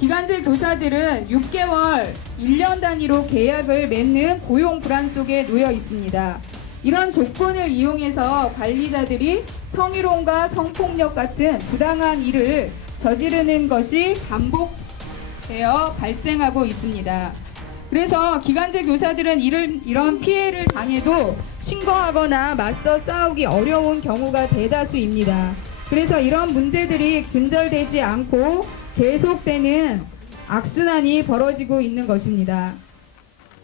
기간제 교사들은 6개월, 1년 단위로 계약을 맺는 고용 불안 속에 놓여 있습니다. 이런 조건을 이용해서 관리자들이 성희롱과 성폭력 같은 부당한 일을 저지르는 것이 반복되어 발생하고 있습니다. 그래서 기간제 교사들은 이런 피해를 당해도 신고하거나 맞서 싸우기 어려운 경우가 대다수입니다. 그래서 이런 문제들이 근절되지 않고 계속되는 악순환이 벌어지고 있는 것입니다.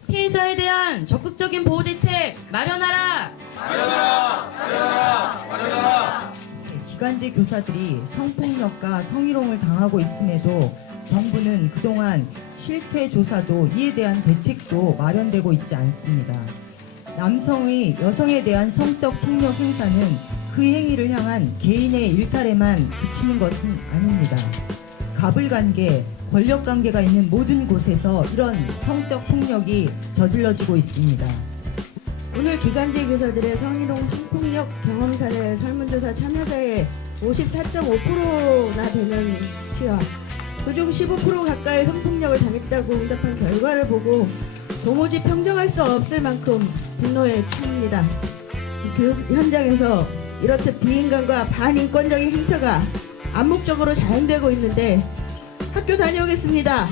피해자에 대한 적극적인 보호 대책 마련하라! 기간제 교사들이 성폭력과 성희롱을 당하고 있음에도 정부는 그동안 실태 조사도 이에 대한 대책도 마련되고 있지 않습니다. 남성의 여성에 대한 성적 폭력 행사는 그 행위를 향한 개인의 일탈에만 그치는 것은 아닙니다. 가불관계, 권력관계가 있는 모든 곳에서 이런 성적 폭력이 저질러지고 있습니다. 오늘 기간제 교사들의 성희롱 성폭력 경험 사례 설문조사 참여자의 54.5%나 되는 시와 그중 15% 가까이 성폭력을 당했다고 응답한 결과를 보고 도무지 평정할 수 없을 만큼 분노에 치입니다. 교육 현장에서 이렇듯 비인간과 반인권적인 행태가 암묵적으로 자행되고 있는데 학교 다녀오겠습니다.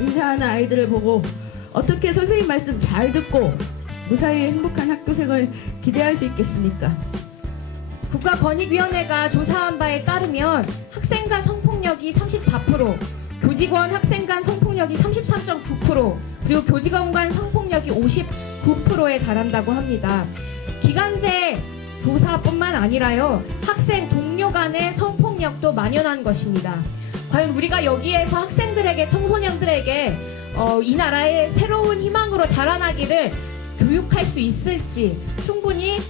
인사하는 아이들을 보고 어떻게 선생님 말씀 잘 듣고 무사히 행복한 학교생을 기대할 수 있겠습니까? 국가권익위원회가 조사한 바에 따르면 학생 간 성폭력이 34%, 교직원 학생 간 성폭력이 33.9%, 그리고 교직원 간 성폭력이 59%에 달한다고 합니다. 기간제 교사뿐만 아니라요, 학생 동료 간의 성폭력도 만연한 것입니다. 과연 우리가 여기에서 학생들에게, 청소년들에게 이 나라의 새로운 희망으로 자라나기를 교육할 수 있을지, 충분히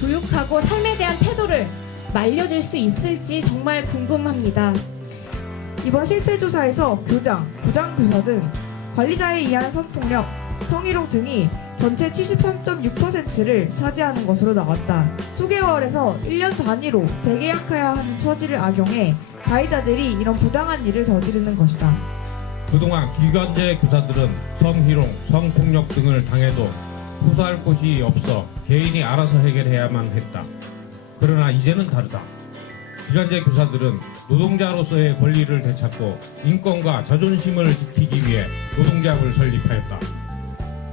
교육하고 삶에 대한 태도를 말려줄 수 있을지 정말 궁금합니다. 이번 실태조사에서 교장, 부장교사 등 관리자에 의한 성폭력, 성희롱 등이 전체 73.6%를 차지하는 것으로 나왔다. 수개월에서 1년 단위로 재계약해야 하는 처지를 악용해 가해자들이 이런 부당한 일을 저지르는 것이다. 그동안 기간제 교사들은 성희롱, 성폭력 등을 당해도 후사할 곳이 없어 개인이 알아서 해결해야만 했다. 그러나 이제는 다르다. 기간제 교사들은 노동자로서의 권리를 되찾고 인권과 자존심을 지키기 위해 노동조합을 설립하였다.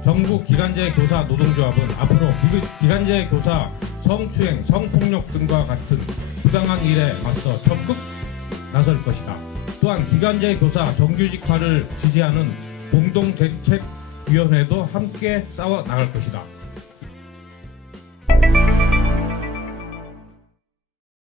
전국 기간제 교사 노동조합은 앞으로 기간제 교사 성추행, 성폭력 등과 같은 부당한 일에 맞서 적극 나설 것이다. 또한 기간제 교사 정규직화를 지지하는 공동대책위원회도 함께 싸워 나갈 것이다.